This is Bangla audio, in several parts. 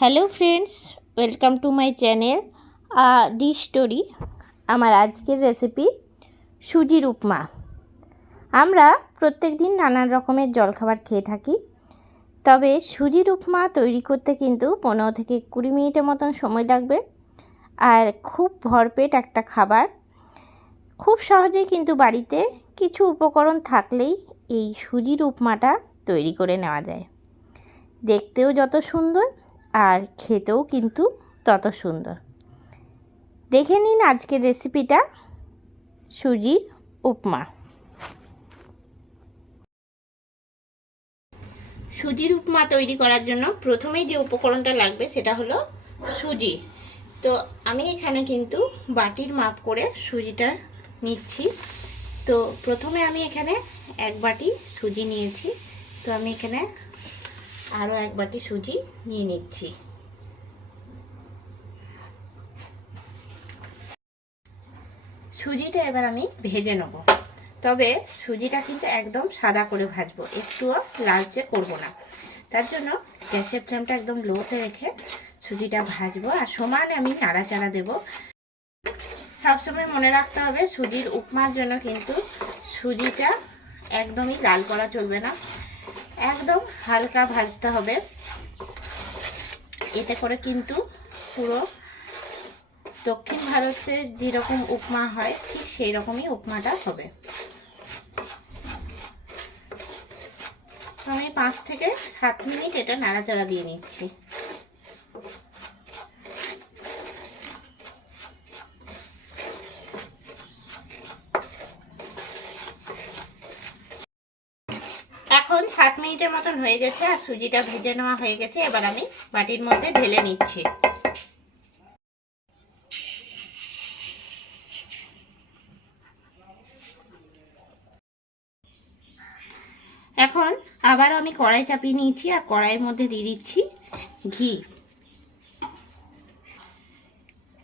Hello friends, welcome to my channel the story আমার আজকের রেসিপি সুজির উপমা আমরা প্রত্যেক দিন নানান রকমের জলখাবার খেয়ে থাকি, তবে সুজির উপমা তৈরি করতে কিন্তু পনেরো থেকে কুড়ি মিনিটের মতন সময় লাগবে, আর খুব ভরপেট একটা খাবার। খুব সহজেই কিন্তু বাড়িতে কিছু উপকরণ থাকলেই এই সুজির উপমাটা তৈরি করে নেওয়া যায়। দেখতেও যত সুন্দর আর খেতেও কিন্তু তত সুন্দর। দেখে নিন আজকের রেসিপিটা সুজির উপমা। সুজির উপমা তৈরি করার জন্য প্রথমেই যে উপকরণটা লাগবে সেটা হলো সুজি। তো আমি এখানে কিন্তু বাটির মাপ করে সুজিটা নিচ্ছি। তো প্রথমে আমি এখানে এক বাটি সুজি নিয়েছি। তো আমি এখানে আরও এক বাটি সুজি নিয়ে নিচ্ছি। সুজিটা এবার আমি ভেজে নেব। তবে সুজিটা কিন্তু একদম সাদা করে ভাজবো, একটুও লালচে করব না। তার জন্য গ্যাসের ফ্লেমটা একদম লোতে রেখে সুজিটা ভাজবো আর সমানে আমি নাড়াচাড়া দেবো। সবসময় মনে রাখতে হবে সুজির উপমার জন্য কিন্তু সুজিটা একদমই লাল করা চলবে না। একদম হালকা ভাজতে হবে। এতে করে কিন্তু পুরো দক্ষিণ ভারতে যেরকম উপমা হয়, ঠিক সেই রকমই উপমাটা হবে। আমি পাঁচ থেকে সাত মিনিট এটা নাড়াচাড়া দিয়ে নিচ্ছি এখন সাত মিনিটের মতন হয়ে গেছে আর সুজিটা ভেজে নেওয়া হয়ে গেছে। এবার আমি বাটির মধ্যে ঢেলে নিচ্ছি। এখন আবার আমি কড়াই চাপিয়ে নিয়েছি আর কড়াইয়ের মধ্যে দিয়ে দিচ্ছি ঘি।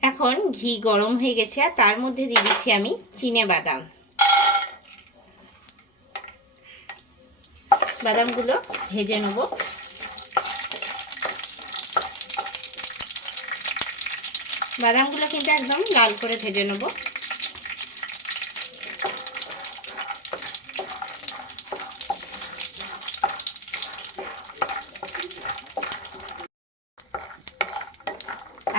এখন ঘি গরম হয়ে গেছে আর তার মধ্যে দিয়ে দিচ্ছি আমি চিনে বাদাম। বাদামগুলো ভেজে নেব। বাদামগুলো কিন্তু একদম লাল করে ভেজে নেব।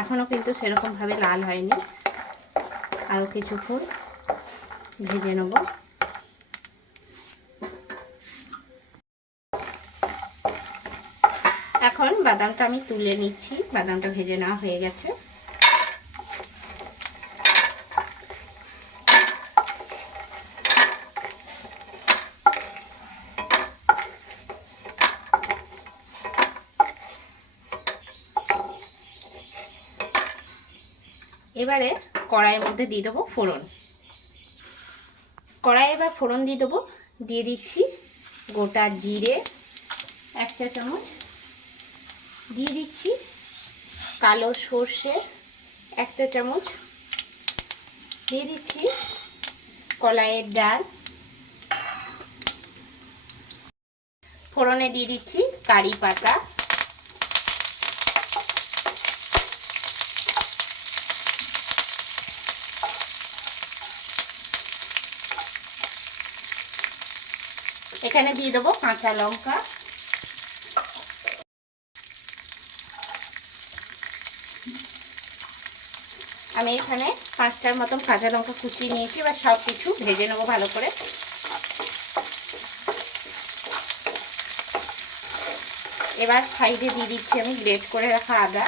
এখনও কিন্তু সেরকমভাবে লাল হয়নি। আরও কিছুক্ষণ ভেজে নেব। এখন বাদামটা আমি তুলে নিচ্ছি। বাদামটা ভেজে নেওয়া হয়ে গেছে। এবারে কড়াইয়ের মধ্যে দিয়ে দেবো ফোড়ন। কড়াই এবার ফোড়ন দিয়ে দেবো। দিয়ে দিচ্ছি গোটা জিরে, এক চা চামচ দিয়ে দিচ্ছি কালো সর্ষে এক চা চামচ। দিয়ে দিচ্ছি কলাইয়ের ডাল। ফোড়নে দিয়ে দিচ্ছি কারি পাতা। এখানে দিয়ে দেবো কাঁচা লঙ্কা। আমি এখানে পাঁচটার মতন কাঁচা লঙ্কা কুচিয়ে নিয়েছি, এবার সব কিছু ভেজে নেব ভালো করে। এবার সাইডে দিয়ে দিচ্ছি আমি গ্রেট করে রাখা আদা।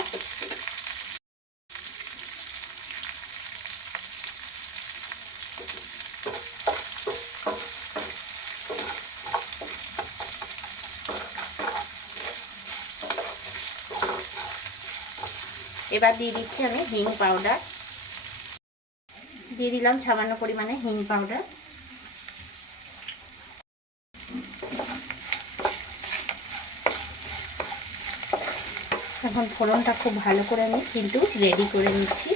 এবার দিয়ে দিচ্ছি আমি হিং পাউডার। দিয়ে দিলাম সামান্য পরিমাণে হিং পাউডার। এখন ফোড়নটা খুব ভালো করে আমি কিন্তু রেডি করে নিচ্ছি।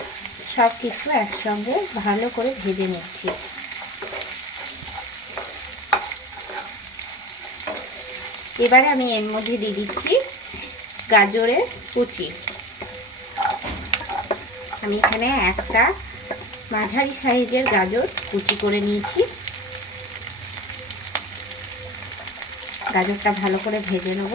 সব কিছু একসঙ্গে ভালো করে ভেজে নিচ্ছি। এবারে আমি এর মধ্যে দিয়ে দিচ্ছি গাজরের কুচি। আমি এখানে একটা মাঝারি সাইজের গাজর কুচি করে নিয়েছি। গাজরটা ভালো করে ভেজে নেব।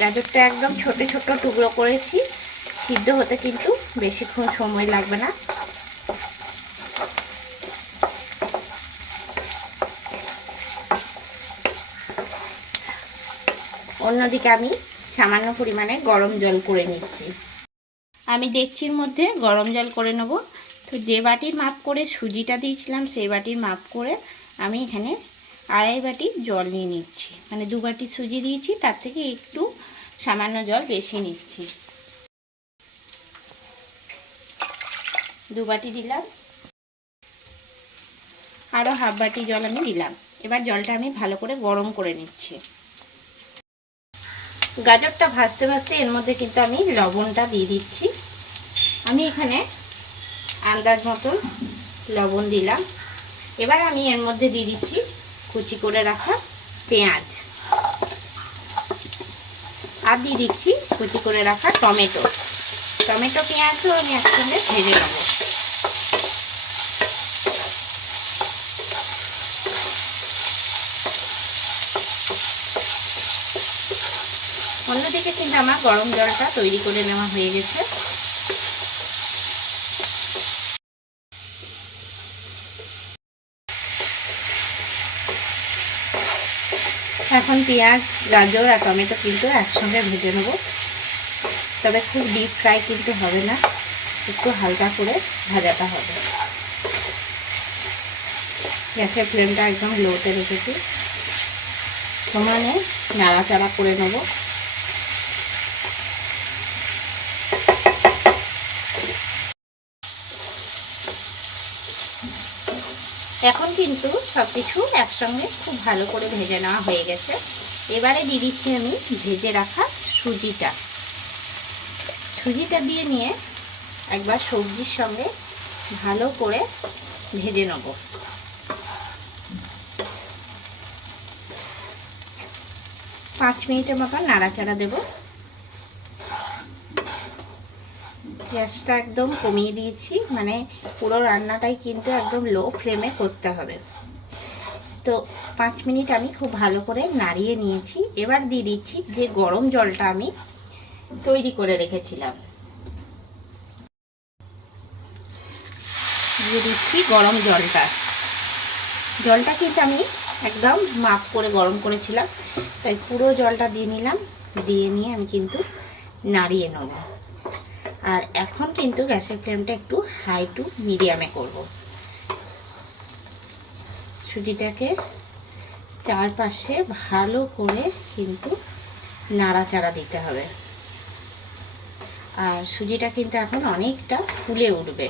গাজরটা একদম ছোট ছোট টুকরো করেছি। সিদ্ধ হতে কিন্তু বেশিক্ষণ সময় লাগবে না। অন্যদিকে আমি সামান্য পরিমাণে গরম জল করে নিচ্ছি। আমি ডেকচির মধ্যে গরম জল করে নেব। তো যে বাটির মাপ করে সুজিটা দিয়েছিলাম, সেই বাটির মাপ করে আমি এখানে আড়াই বাটি জল নিয়ে নিচ্ছি। মানে দু বাটি সুজি দিয়েছি, তার থেকে একটু সামান্য জল বেশি নিচ্ছি। দু বাটি দিলাম। আরও হাফ বাটি জল আমি দিলাম। এবার জলটা আমি ভালো করে গরম করে নিচ্ছি। গাজরটা ভাজতে ভাজতে এর মধ্যে কিন্তু আমি লবণটা দিয়ে দিচ্ছি। আমি এখানে আন্দাজ মতন লবণ দিলাম। এবার আমি এর মধ্যে দিয়ে দিচ্ছি কুচি করে রাখা পেঁয়াজ। আর দিয়ে দিচ্ছি কুচি করে রাখা টমেটো। টমেটো, পেঁয়াজও আমি একসঙ্গে ভেজে নেব। অন্যদিকে কিন্তু আমার গরম জলটা তৈরি করে নেওয়া হয়ে গেছে। এখন পেঁয়াজ, গাজর আর টমেটো কিন্তু একসঙ্গে ভেজে নেব। তবে খুব ডিপ ফ্রাই কিন্তু হবে না, একটু হালকা করে ভাজাটা হবে। গ্যাসের ফ্লেমটা একদম লোতে রেখেছি। সমানে নাড়াচাড়া করে নেব। এখন কিন্তু সব কিছু একসঙ্গে খুব ভালো করে ভেজে নেওয়া হয়ে গেছে। এবারে দিয়ে দিচ্ছি আমি ভেজে রাখা সুজিটা। সুজিটা দিয়ে নিয়ে একবার সবজির সঙ্গে ভালো করে ভেজে নেব। পাঁচ মিনিটের মতো নাড়াচাড়া দেব। গ্যাসটা একদম কমিয়ে দিয়েছি মানে পুরো রান্নাটাই কিন্তু একদম লো ফ্লেমে করতে হবে। তো পাঁচ মিনিট আমি খুব ভালো করে নাড়িয়ে নিয়েছি। এবার দিয়ে দিচ্ছি যে গরম জলটা আমি তৈরি করে রেখেছিলাম। দিয়ে দিচ্ছি গরম জলটা। জলটা কিন্তু আমি একদম মাপ করে গরম করেছিলাম, তাই পুরো জলটা দিয়ে নিলাম। দিয়ে নিয়ে আমি কিন্তু নাড়িয়ে নেব। আর এখন কিন্তু গ্যাসের ফ্লেমটা একটু হাই টু মিডিয়ামে করব। সুজিটাকে চারপাশে ভালো করে কিন্তু নাড়াচাড়া দিতে হবে। আর সুজিটা কিন্তু এখন অনেকটা ফুলে উঠবে।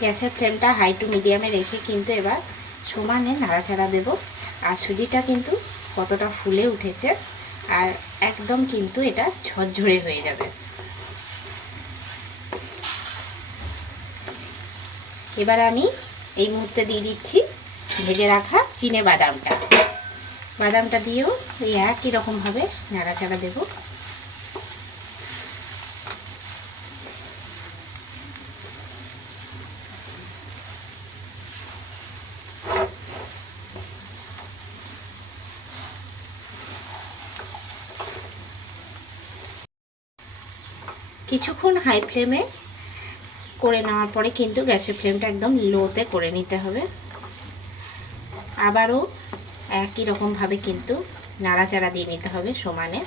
গ্যাসের ফ্লেমটা হাই টু মিডিয়ামে রেখে কিন্তু এবার সমানে নাড়াচাড়া দেব। আর সুজিটা কিন্তু কতটা ফুলে উঠেছে আর একদম কিন্তু এটা ঝরঝরে হয়ে যাবে। এবার আমি এই মুহূর্তে দিয়ে দিচ্ছি ভেজে রাখা চিনে বাদামটা। বাদামটা দিয়েও এই একই রকমভাবে নাড়াচাড়া দেবো। কিছুক্ষণ হাই ফ্লেমে করে নেওয়ার পরে কিন্তু গ্যাসের ফ্লেমটা একদম লোতে করে নিতে হবে। আবারও একই রকমভাবে কিন্তু নাড়াচাড়া দিয়ে নিতে হবে সমানে।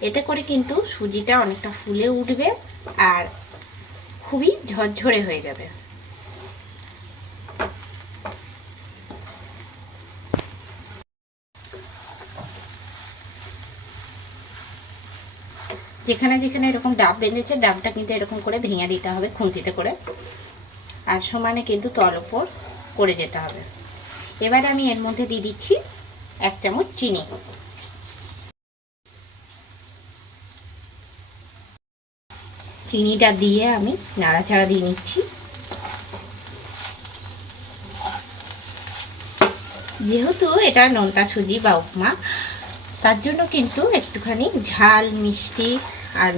এতে করে কিন্তু সুজিটা অনেকটা ফুলে উঠবে আর খুবই ঝরঝরে হয়ে যাবে। যেখানে যেখানে এরকম ডাব বেঁধেছে, ডাবটা কিন্তু এরকম করে ভেঙে দিতে হবে, খুন্তিতে করে। আর সমানে কিন্তু তল ওপর করে যেতে হবে। এবার আমি এর মধ্যে দিয়ে দিচ্ছি এক চামচ চিনি। চিনিটা দিয়ে আমি নাড়াচাড়া দিয়ে নিচ্ছি। যেহেতু এটা নোনতা সুজি বা উপমা তার জন্য কিন্তু একটুখানি ঝাল, মিষ্টি আর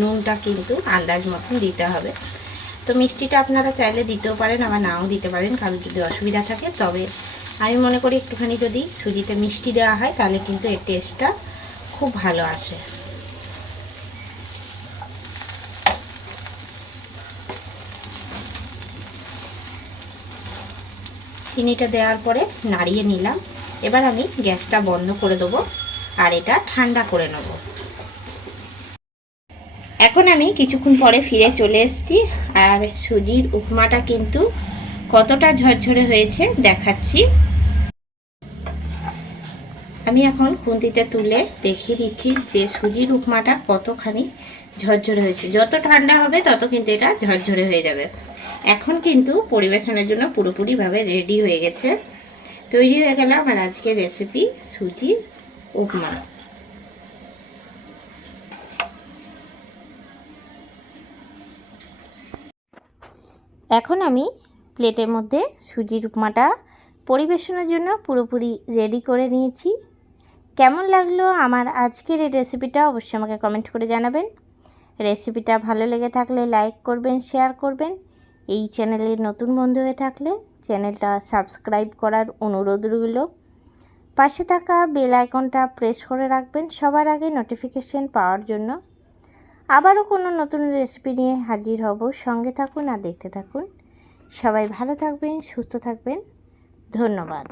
নুনটা কিন্তু আন্দাজ মতন দিতে হবে। তো মিষ্টিটা আপনারা চাইলে দিতেও পারেন, আবার নাও দিতে পারেন, কারোর যদি অসুবিধা থাকে। তবে আমি মনে করি একটুখানি যদি সুজিতে মিষ্টি দেওয়া হয়, তাহলে কিন্তু এর টেস্টটা খুব ভালো আসে। চিনিটা দেওয়ার পরে নাড়িয়ে নিলাম। এবার আমি গ্যাসটা বন্ধ করে দেবো। আর এটা ঠান্ডা করে নেব। এখন আমি কিছুক্ষণ পরে ফিরে চলে এসেছি আর সুজির উপমাটা কিন্তু কতটা ঝরঝরে হয়েছে দেখাচ্ছি। আমি এখন খুন্তিতে তুলে দেখিয়ে দিচ্ছি যে সুজির উপমাটা কতখানি ঝরঝরে হয়েছে। যত ঠান্ডা হবে, তত কিন্তু এটা ঝরঝরে হয়ে যাবে। এখন কিন্তু পরিবেশনের জন্য পুরোপুরিভাবে রেডি হয়ে গেছে। তৈরি হয়ে গেল আমার আজকের রেসিপি সুজি উপমা। এখন আমি প্লেটের মধ্যে সুজির উপমাটা পরিবেশনের জন্য পুরোপুরি রেডি করে নিয়েছি। কেমন লাগল আমার আজকের এই রেসিপিটা অবশ্যই আমাকে কমেন্ট করে জানাবেন। রেসিপিটা ভালো লেগে থাকলে লাইক করবেন শেয়ার করবেন। এই চ্যানেলের নতুন বন্ধু হয়ে থাকলে চ্যানেলটা সাবস্ক্রাইব করার অনুরোধ রইল। পাশে থাকা বেল আইকনটা প্রেস করে রাখবেন সবার আগে নোটিফিকেশন পাওয়ার জন্য। আবারও কোনো নতুন রেসিপি নিয়ে হাজির হব। সঙ্গে থাকুন আর দেখতে থাকুন। সবাই ভালো থাকবেন, সুস্থ থাকবেন। ধন্যবাদ।